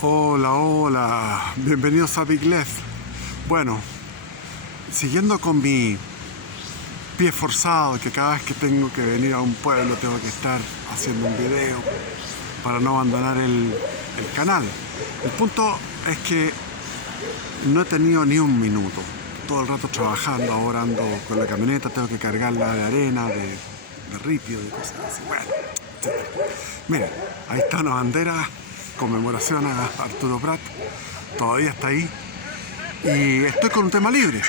Hola, hola, bienvenidos a Big Left. Bueno, siguiendo con mi pie forzado, que cada vez que tengo que venir a un pueblo tengo que estar haciendo un video para no abandonar el canal. El punto es que no he tenido ni un minuto, todo el rato trabajando, ahora ando con la camioneta, tengo que cargarla de arena, de ripio, de cosas así. Bueno, etcétera. Miren, ahí está una bandera, conmemoración a Arturo Prat, todavía está ahí. Y estoy con un tema libre.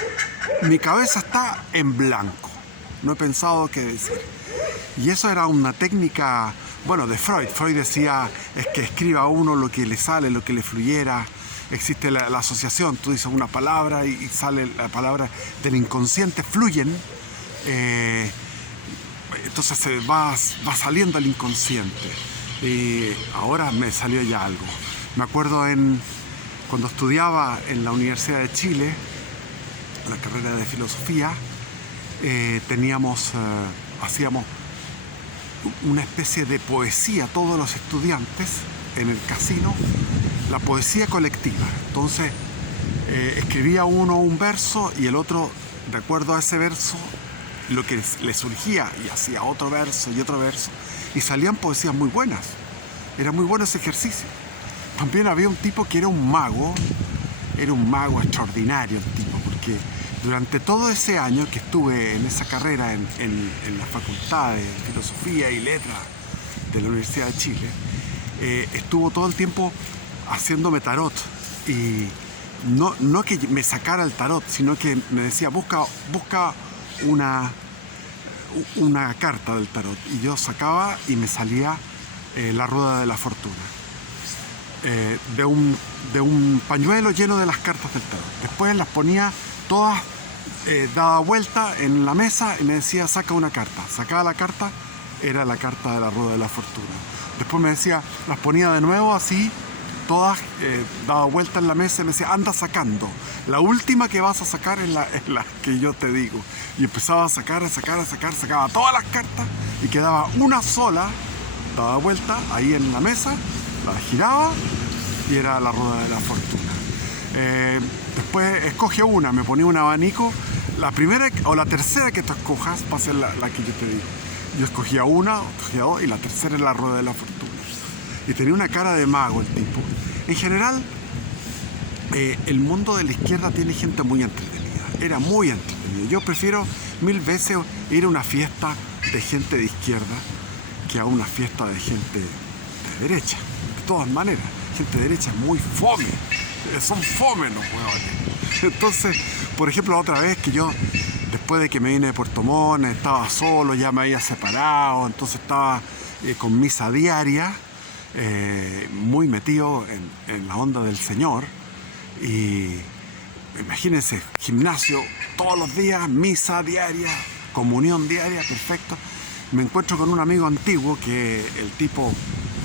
Mi cabeza está en blanco. No he pensado qué decir. Y eso era una técnica, bueno, de Freud. Freud decía es que escriba uno lo que le sale, lo que le fluyera. Existe la asociación, tú dices una palabra y sale la palabra del inconsciente, fluyen. Entonces va saliendo el inconsciente. Y ahora me salió ya algo. Me acuerdo cuando estudiaba en la Universidad de Chile, la carrera de filosofía, hacíamos una especie de poesía, todos los estudiantes en el casino, la poesía colectiva. Entonces escribía uno un verso y el otro, de acuerdo a ese verso, lo que le surgía, y hacía otro verso y otro verso, y salían poesías muy buenas. Era muy bueno ese ejercicio. También había un tipo que era un mago extraordinario el tipo, porque durante todo ese año que estuve en esa carrera en la Facultad de Filosofía y Letras de la Universidad de Chile, estuvo todo el tiempo haciéndome tarot. Y no que me sacara el tarot, sino que me decía, busca una carta del tarot, y yo sacaba y me salía la rueda de la fortuna, de un pañuelo lleno de las cartas del tarot. Después las ponía todas dada vuelta en la mesa y me decía, saca una carta. Sacaba la carta, era la carta de la rueda de la fortuna. Después me decía, las ponía de nuevo así, todas dada vuelta en la mesa, y me decía, anda sacando. La última que vas a sacar es la que yo te digo. Y empezaba a sacar, sacaba todas las cartas y quedaba una sola, dada vuelta ahí en la mesa, la giraba y era la rueda de la fortuna. Después escoge una, me ponía un abanico, la primera o la tercera que tú escojas va a ser la que yo te digo. Yo escogía una, escogía dos, y la tercera es la rueda de la fortuna. Y tenía una cara de mago el tipo. En general, el mundo de la izquierda tiene gente muy entretenida. Era muy entretenido. Yo prefiero 1000 veces ir a una fiesta de gente de izquierda que a una fiesta de gente de derecha. De todas maneras, gente de derecha es muy fome. Son fome los huevones. Entonces, por ejemplo, la otra vez que yo, después de que me vine de Puerto Montt, estaba solo, ya me había separado, entonces estaba con misa diaria, muy metido en la onda del Señor. Y imagínense, gimnasio todos los días, misa diaria, comunión diaria, perfecto. Me encuentro con un amigo antiguo que el tipo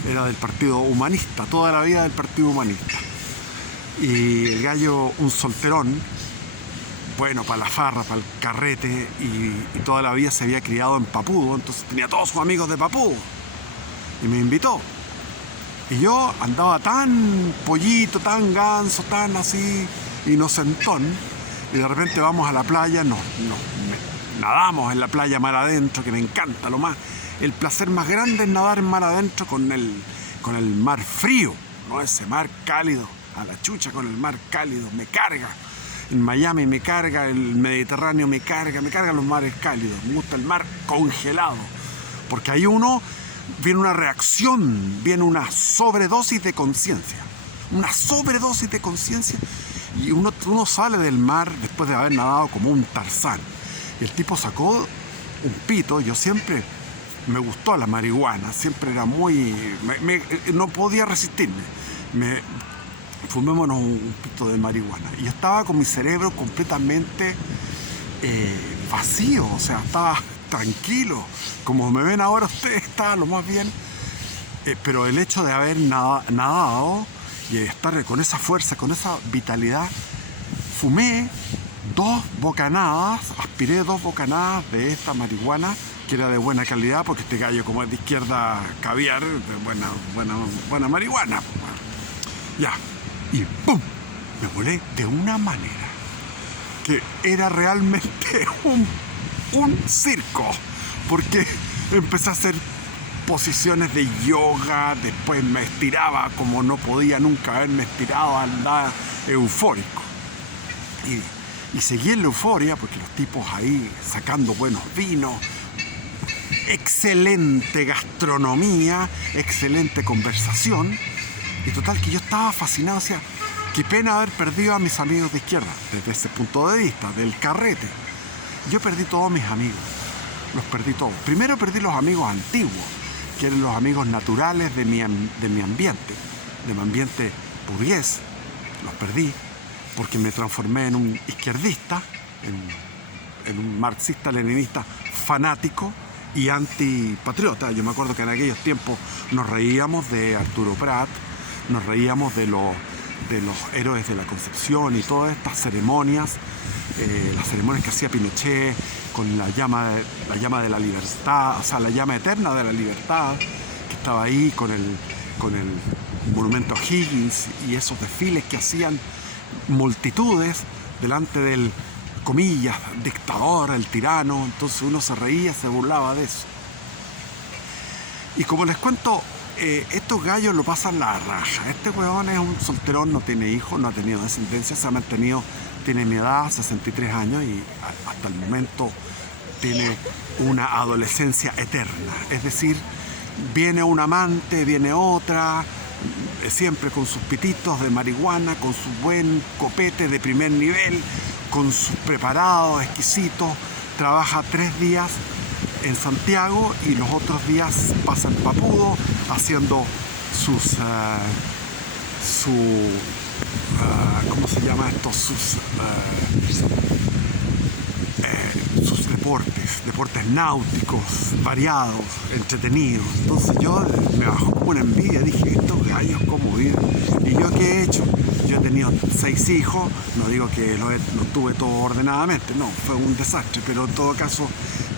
era del Partido Humanista, toda la vida del Partido Humanista. Y el gallo, un solterón, bueno, para la farra, para el carrete, y toda la vida se había criado en Papudo, entonces tenía todos sus amigos de Papudo. Y me invitó. Y yo andaba tan pollito, tan ganso, tan así, inocentón, y de repente vamos a la playa, nadamos en la playa mar adentro, que me encanta, el placer más grande es nadar en mar adentro con el mar frío, no ese mar cálido, a la chucha con el mar cálido, me carga. En Miami me carga, el Mediterráneo me cargan los mares cálidos, me gusta el mar congelado, porque ahí viene una reacción, viene una sobredosis de conciencia, y uno sale del mar después de haber nadado como un Tarzán. Y el tipo sacó un pito. Yo siempre me gustó la marihuana, siempre era no podía resistirme. Fumémonos un pito de marihuana. Y yo estaba con mi cerebro completamente vacío, o sea, estaba tranquilo. Como me ven ahora ustedes, estaba lo más bien. Pero el hecho de haber nadado y estar con esa fuerza, con esa vitalidad, fumé 2 bocanadas, aspiré 2 bocanadas de esta marihuana, que era de buena calidad, porque este gallo, como es de izquierda, caviar, de buena marihuana. Ya. Y ¡pum! Me volé de una manera que era realmente un circo. Porque empecé a hacer posiciones de yoga, después me estiraba como no podía nunca haberme estirado, andaba eufórico. Y seguí en la euforia porque los tipos ahí sacando buenos vinos, excelente gastronomía, excelente conversación. Y total que yo estaba fascinado, o sea, qué pena haber perdido a mis amigos de izquierda, desde ese punto de vista, del carrete. Yo perdí todos mis amigos, los perdí todos. Primero perdí los amigos antiguos, que eran los amigos naturales de mi ambiente, de mi ambiente burgués. Los perdí porque me transformé en un izquierdista, en un marxista-leninista fanático y antipatriota. Yo me acuerdo que en aquellos tiempos nos reíamos de Arturo Prat, nos reíamos de los héroes de la Concepción y todas estas ceremonias, las ceremonias que hacía Pinochet con la llama de la libertad, o sea, la llama eterna de la libertad, que estaba ahí con el monumento a Higgins y esos desfiles que hacían multitudes delante del, comillas, dictador, el tirano. Entonces uno se reía, se burlaba de eso. Y como les cuento, estos gallos lo pasan la raja. Este weón es un solterón, no tiene hijos, no ha tenido descendencia, se ha mantenido, tiene mi edad, 63 años, y hasta el momento tiene una adolescencia eterna. Es decir, viene un amante, viene otra, siempre con sus pititos de marihuana, con su buen copete de primer nivel, con sus preparados exquisitos, trabaja 3 días en Santiago y los otros días pasa en Papudo haciendo sus ¿cómo se llama esto? Sus deportes náuticos, variados, entretenidos. Entonces yo me bajó como una envidia, dije, estos gallos cómo viven. ¿Y yo qué he hecho? Yo he tenido 6 hijos, no digo que los tuve todos ordenadamente, no, fue un desastre, pero en todo caso,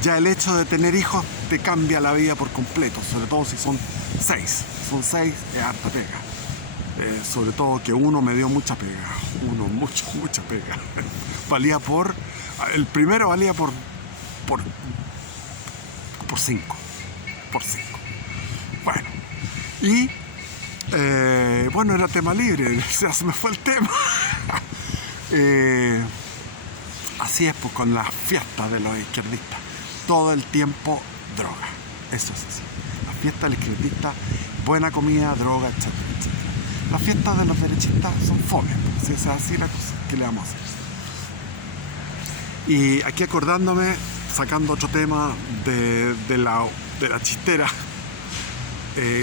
ya el hecho de tener hijos te cambia la vida por completo, sobre todo si son 6. Son 6, es harta pega. Sobre todo que uno me dio mucha pega, mucha pega. El primero valía por 5. Bueno, y bueno, era tema libre, o sea, se me fue el tema. Así es, pues, con las fiestas de los izquierdistas, todo el tiempo droga, eso es así. Las fiestas del izquierdista, buena comida, droga, etcétera, etcétera. Las fiestas de los derechistas son fome, si es así la cosa, ¿qué le vamos a hacer? Y aquí acordándome, sacando otro tema de la chistera,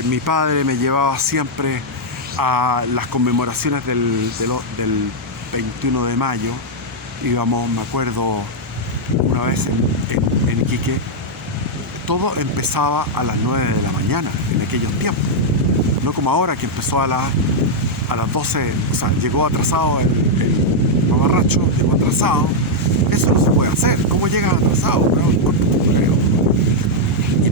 mi padre me llevaba siempre a las conmemoraciones del 21 de mayo. Íbamos, me acuerdo, una vez en Iquique. Todo empezaba a las 9 de la mañana en aquellos tiempos, no como ahora que empezó a las 12, o sea, llegó atrasado el mamarracho, llegó atrasado. Eso no se puede hacer. ¿Cómo llegas atrasado? Y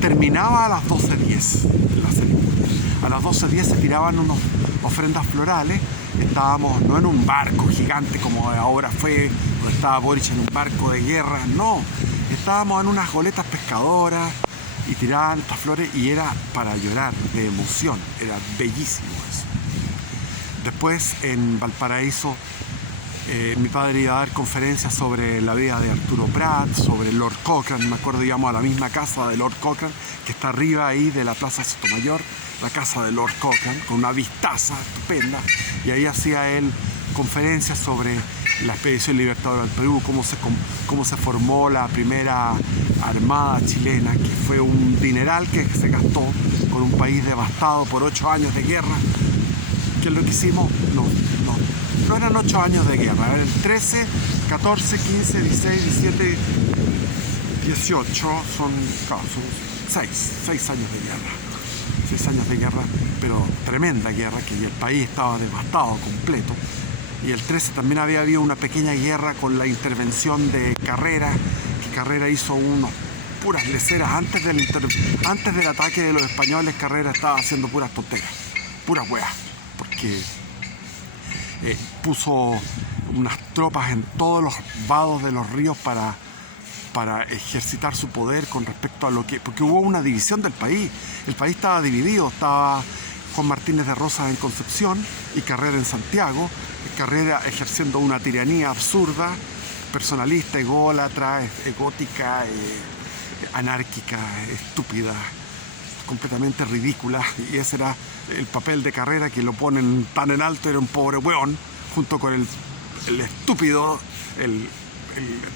terminaba a las 12:10 la ceremonia. A las 12:10 se tiraban unas ofrendas florales. Estábamos no en un barco gigante como ahora fue, o estaba Boric en un barco de guerra, no. Estábamos en unas goletas pescadoras y tiraban estas flores y era para llorar de emoción, era bellísimo eso. Después en Valparaíso mi padre iba a dar conferencias sobre la vida de Arturo Prat, sobre Lord Cochrane. Me acuerdo, íbamos a la misma casa de Lord Cochrane, que está arriba ahí de la Plaza Sotomayor, la casa de Lord Cochrane, con una vistaza estupenda, y ahí hacía él conferencias sobre la expedición libertadora del Perú, cómo se formó la primera armada chilena, que fue un dineral que se gastó con un país devastado por 8 años de guerra. ¿Qué es lo que hicimos? No eran 8 años de guerra, eran 13, 14, 15, 16, 17, 18, son 6 años de guerra. 6 años de guerra, pero tremenda guerra, que el país estaba devastado completo. Y el 13 también había habido una pequeña guerra con la intervención de Carrera, que Carrera hizo puras leceras antes del ataque de los españoles. Carrera estaba haciendo puras tonteras, puras weas. que puso unas tropas en todos los vados de los ríos para ejercitar su poder con respecto a lo que... Porque hubo una división del país. El país estaba dividido. Estaba Juan Martínez de Rosas en Concepción y Carrera en Santiago. Carrera ejerciendo una tiranía absurda, personalista, ególatra, egótica, anárquica, estúpida, completamente ridícula. Y ese era el papel de Carrera, que lo ponen tan en alto, era un pobre hueón, junto con el estúpido,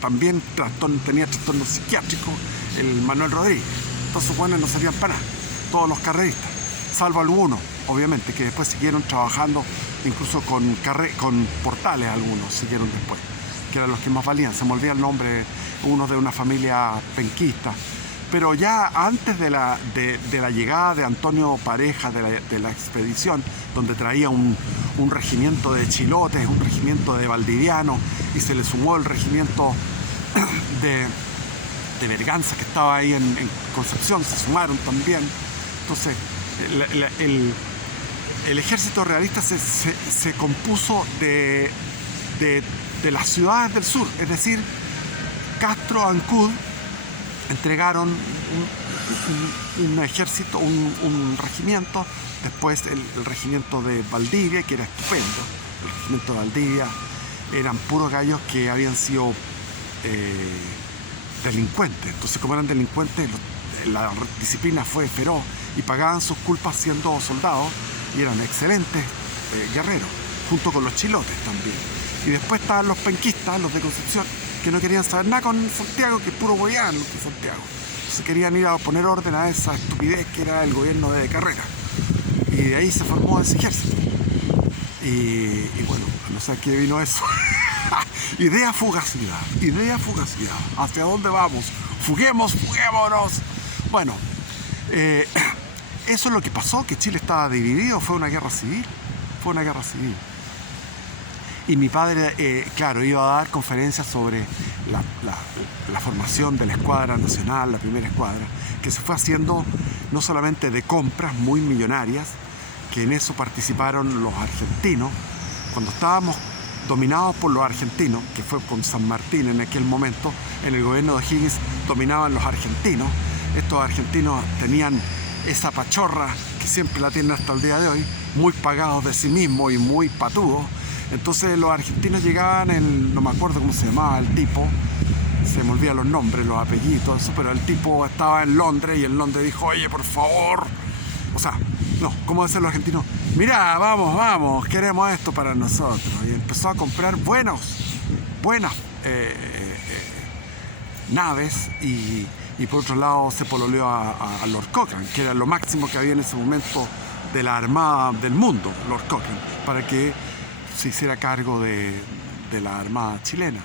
también tenía trastorno psiquiátrico, el Manuel Rodríguez. Todos sus hueones no servían para nada, todos los carreristas, salvo algunos, obviamente, que después siguieron trabajando, incluso con Portales. Algunos siguieron después, que eran los que más valían. Se me olvida el nombre, uno de una familia penquista. Pero ya antes de la llegada de Antonio Pareja de la expedición, donde traía un regimiento de chilotes, un regimiento de valdivianos, y se le sumó el regimiento de Berganza, que estaba ahí en Concepción, se sumaron también. Entonces el ejército realista se compuso de las ciudades del sur, es decir, Castro, Ancud, entregaron un ejército, un regimiento. Después el regimiento de Valdivia, que era estupendo. El regimiento de Valdivia eran puros gallos que habían sido delincuentes. Entonces, como eran delincuentes, la disciplina fue feroz y pagaban sus culpas siendo soldados, y eran excelentes guerreros, junto con los chilotes también. Y después estaban los penquistas, los de Concepción, que no querían saber nada con Santiago, que es puro boyano de Santiago. Se querían ir a poner orden a esa estupidez que era el gobierno de Carrera. Y de ahí se formó ese ejército. Y bueno, no sé a qué vino eso. Idea fugacidad. ¿Hacia dónde vamos? Fuguémonos. Bueno, eso es lo que pasó, que Chile estaba dividido. Fue una guerra civil. Y mi padre, claro, iba a dar conferencias sobre la formación de la Escuadra Nacional, la primera escuadra, que se fue haciendo no solamente de compras muy millonarias, que en eso participaron los argentinos. Cuando estábamos dominados por los argentinos, que fue con San Martín en aquel momento, en el gobierno de Higgins dominaban los argentinos. Estos argentinos tenían esa pachorra que siempre la tienen hasta el día de hoy, muy pagados de sí mismos y muy patudos. Entonces los argentinos llegaban, no me acuerdo cómo se llamaba el tipo, se me olvidan los nombres, los apellidos, todo eso, pero el tipo estaba en Londres y en Londres dijo: oye, por favor, o sea, no, ¿cómo dicen los argentinos? Mirá, vamos, queremos esto para nosotros. Y empezó a comprar buenas naves, y por otro lado se pololeó a Lord Cochrane, que era lo máximo que había en ese momento de la armada del mundo, Lord Cochrane, para que se hiciera cargo de la armada chilena.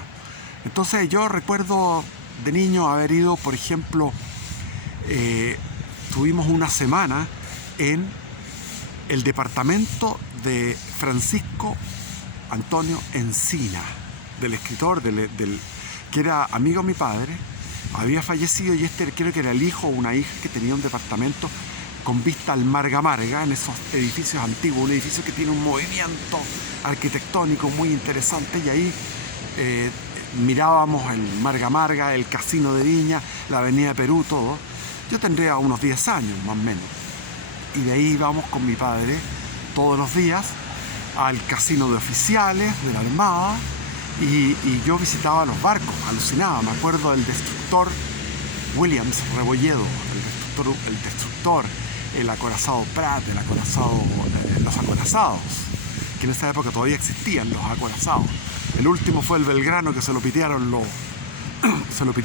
Entonces yo recuerdo de niño haber ido, por ejemplo, tuvimos una semana en el departamento de Francisco Antonio Encina, del escritor, que era amigo de mi padre. Había fallecido, y creo que era el hijo o una hija que tenía un departamento con vista al Marga Marga, en esos edificios antiguos, un edificio que tiene un movimiento arquitectónico muy interesante, y ahí mirábamos el Marga Marga, el Casino de Viña, la Avenida Perú, todo. Yo tendría unos 10 años, más o menos. Y de ahí íbamos con mi padre todos los días al casino de oficiales de la Armada, y yo visitaba los barcos, alucinaba. Me acuerdo del destructor Williams Rebolledo, el destructor, el acorazado Prat, los acorazados, que en esa época todavía existían los acorazados. El último fue el Belgrano, que se lo piteó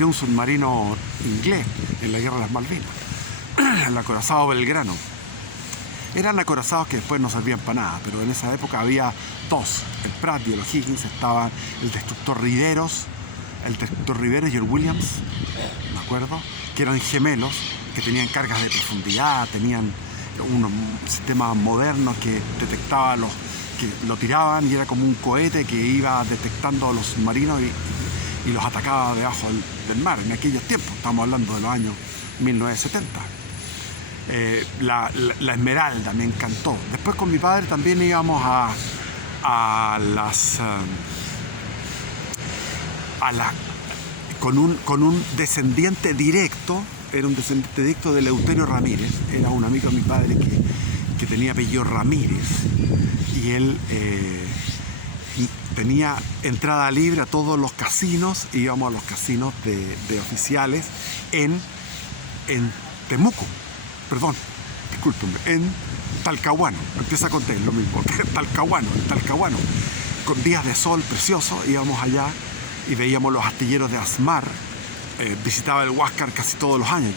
un submarino inglés en la guerra de las Malvinas. El acorazado Belgrano. Eran acorazados que después no servían para nada, pero en esa época había dos, el Prat y el O'Higgins. Estaban el destructor Riveros y el Williams, me acuerdo, que eran gemelos, que tenían cargas de profundidad, tenían un sistema moderno que detectaba que lo tiraban, y era como un cohete que iba detectando a los submarinos y los atacaba debajo del mar. En aquellos tiempos, estamos hablando de los años 1970. la Esmeralda, me encantó. Después con mi padre también íbamos a con un descendiente directo, era un descendiente directo de Eleuterio Ramírez, era un amigo de mi padre que tenía apellido Ramírez, y él tenía entrada libre a todos los casinos, íbamos a los casinos de oficiales en Temuco, perdón, discúlpenme, en Talcahuano, empieza con T, lo mismo, Talcahuano, con días de sol precioso, íbamos allá y veíamos los astilleros de Asmar. Visitaba el Huáscar casi todos los años,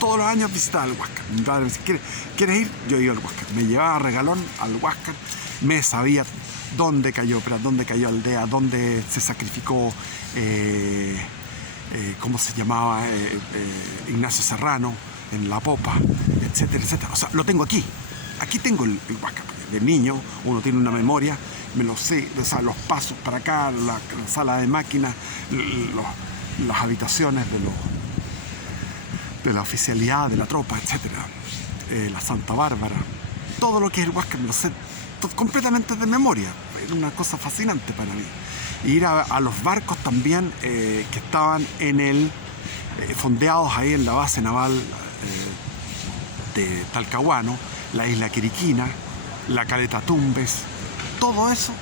todos los años visitaba el Huáscar. Mi padre me decía, ¿quieres ir? Yo iba al Huáscar, me llevaba regalón al Huáscar, me sabía dónde cayó Aldea, dónde se sacrificó, ¿cómo se llamaba? Ignacio Serrano, en La Popa, etcétera, etcétera. O sea, lo tengo aquí tengo el Huáscar. De niño uno tiene una memoria, me lo sé, o sea, los pasos para acá, la sala de máquinas, las habitaciones de la oficialidad, de la tropa, etcétera, la Santa Bárbara, todo lo que es el Huáscar me lo sé completamente de memoria. Era una cosa fascinante para mí. Ir a los barcos también que estaban fondeados ahí en la base naval de Talcahuano, la isla Quiriquina, la caleta Tumbes, todo eso,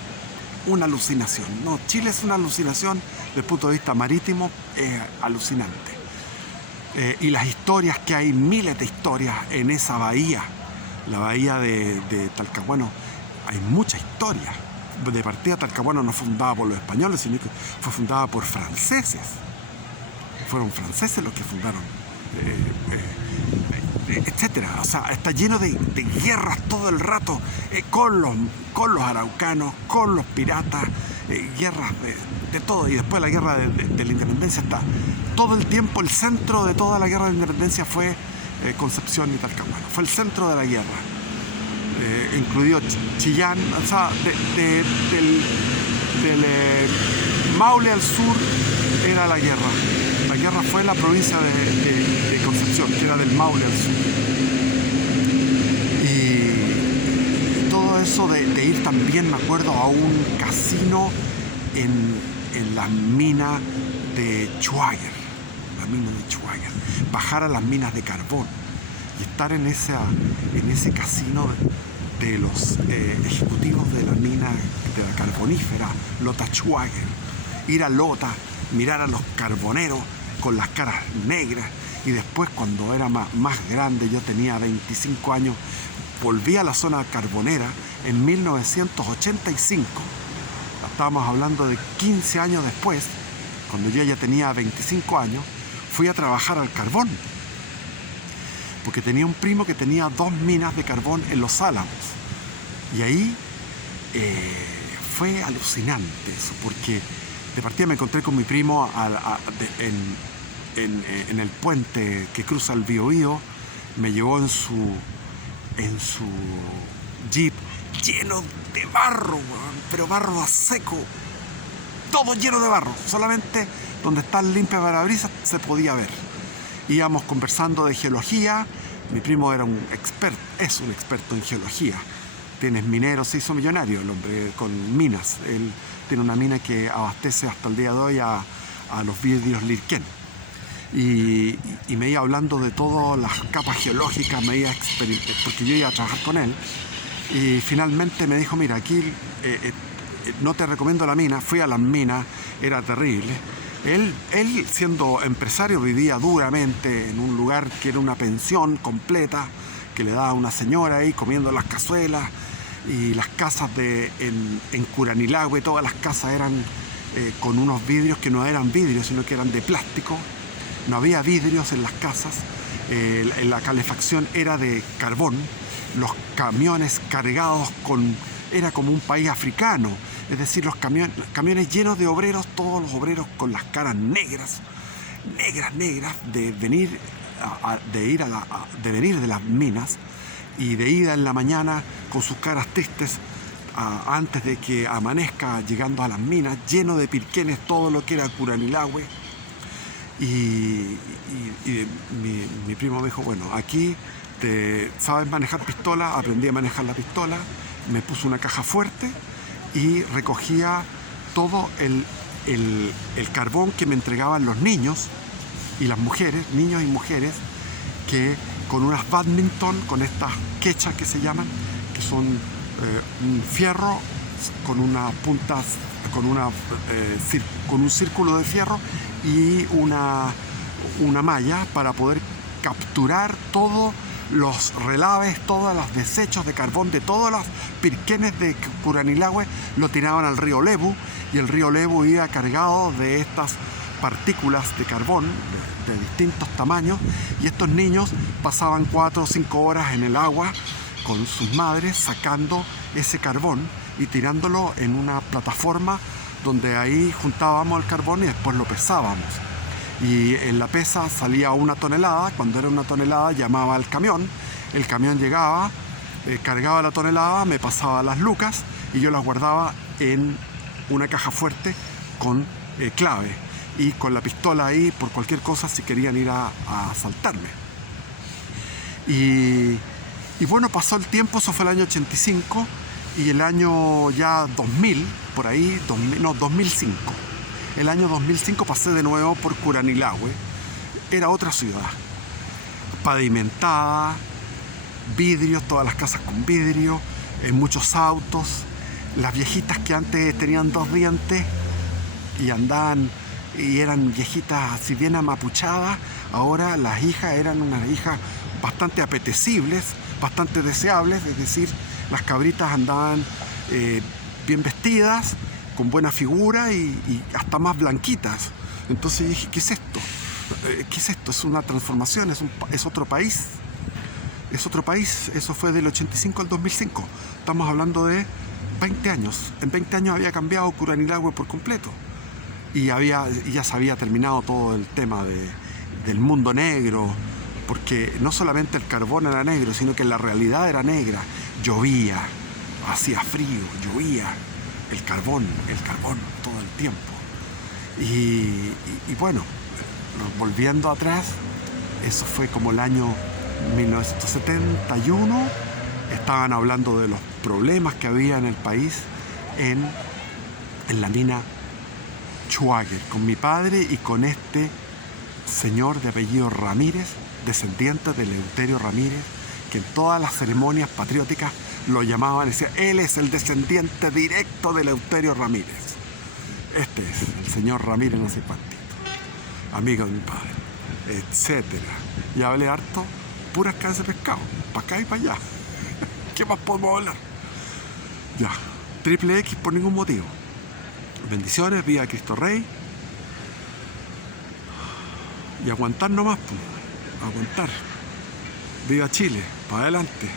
una alucinación. No, Chile es una alucinación desde el punto de vista marítimo, alucinante. Y las historias que hay, miles de historias en esa bahía, la bahía de Talcahuano, hay mucha historia. De partida, Talcahuano no fue fundada por los españoles, sino que fue fundada por franceses. Fueron franceses los que fundaron, etcétera. O sea, está lleno de guerras todo el rato, con los araucanos, con los piratas, guerras de todo. Y después la guerra de la independencia está todo el tiempo. El centro de toda la guerra de la independencia fue Concepción y Talcahuano. Fue el centro de la guerra, incluido Chillán. O sea, del Maule al sur era la guerra. La guerra fue en la provincia de Concepción, que era del Maule al sur. Y todo eso de ir también, me acuerdo, a un casino en la mina de Schwager, bajar a las minas de carbón y estar en ese casino de los ejecutivos de la mina, de la carbonífera, Lota Schwager. Ir a Lota, mirar a los carboneros con las caras negras, y después, cuando era más grande, yo tenía 25 años, volví a la zona carbonera en 1985. Estábamos hablando de 15 años después, cuando yo ya tenía 25 años, fui a trabajar al carbón, porque tenía un primo que tenía 2 minas de carbón en Los Álamos, y ahí fue alucinante eso, porque de partida me encontré con mi primo en el puente que cruza el Biobío. Me llevó en su jeep lleno de barro, pero barro a seco, todo lleno de barro, solamente donde está el limpia parabrisas se podía ver. Íbamos conversando de geología. Mi primo es un experto en geología. Tienes mineros, se hizo millonario el hombre con minas. Él tiene una mina que abastece hasta el día de hoy a los vidrios Lirquén. Y me iba hablando de todas las capas geológicas, porque yo iba a trabajar con él. Y finalmente me dijo, mira, aquí no te recomiendo la mina. Fui a las minas, era terrible. Él, siendo empresario, vivía duramente en un lugar que era una pensión completa, que le daba una señora ahí comiendo las cazuelas. Y las casas en Curanilahue, todas las casas eran con unos vidrios que no eran vidrios, sino que eran de plástico. No había vidrios en las casas. La calefacción era de carbón. Los camiones cargados era como un país africano. Es decir, los camiones llenos de obreros, todos los obreros con las caras negras, de venir de las minas, y de ida en la mañana con sus caras tristes antes de que amanezca, llegando a las minas, lleno de pirquenes, todo lo que era Curanilahue. y mi primo me dijo, bueno, aquí sabes manejar pistola, aprendí a manejar la pistola, me puso una caja fuerte y recogía todo el carbón que me entregaban los niños y las mujeres, niños y mujeres, que con unas badminton, con estas quechas que se llaman, que son un fierro con unas puntas, con un círculo de fierro y una malla para poder capturar todos los relaves, todos los desechos de carbón de todos los pirquenes de Curanilahue, lo tiraban al río Lebu, y el río Lebu iba cargado de estas partículas de carbón de distintos tamaños, y estos niños pasaban 4 o 5 horas en el agua con sus madres sacando ese carbón y tirándolo en una plataforma donde ahí juntábamos el carbón y después lo pesábamos. Y en la pesa salía 1 tonelada, cuando era 1 tonelada llamaba al camión, el camión llegaba, cargaba la tonelada, me pasaba las lucas y yo las guardaba en una caja fuerte con clave y con la pistola ahí por cualquier cosa si querían ir a asaltarme. Y bueno, pasó el tiempo, eso fue el año 85 y el año ya 2000, por ahí, 2005. El año 2005 pasé de nuevo por Curanilahue. Era otra ciudad, pavimentada, vidrios, todas las casas con vidrio, muchos autos, las viejitas que antes tenían 2 dientes y andaban y eran viejitas así bien amapuchadas, ahora las hijas eran unas hijas bastante apetecibles, bastante deseables, es decir, las cabritas andaban bien vestidas, con buena figura y hasta más blanquitas. Entonces dije, ¿qué es esto? ¿Qué es esto? Es una transformación, es otro país. Es otro país. Eso fue del 85 al 2005. Estamos hablando de 20 años. En 20 años había cambiado Curanilahue por completo. Y ya se había terminado todo el tema del mundo negro, porque no solamente el carbón era negro, sino que la realidad era negra. Llovía, hacía frío, llovía. El carbón todo el tiempo. Y bueno, volviendo atrás, eso fue como el año 1971. Estaban hablando de los problemas que había en el país en la mina Schwager, con mi padre y con este señor de apellido Ramírez, descendiente de Eleuterio Ramírez, que en todas las ceremonias patrióticas lo llamaban y decían, él es el descendiente directo de Eleuterio Ramírez. Este es el señor Ramírez, no sé cuántito, amigo de mi padre, etcétera. Y hablé harto, puras cabezas de pescado, para acá y para allá. ¿Qué más podemos hablar? Ya, triple X por ningún motivo. Bendiciones, viva Cristo Rey. Y aguantar nomás, pues. Aguantar. Viva Chile, para adelante.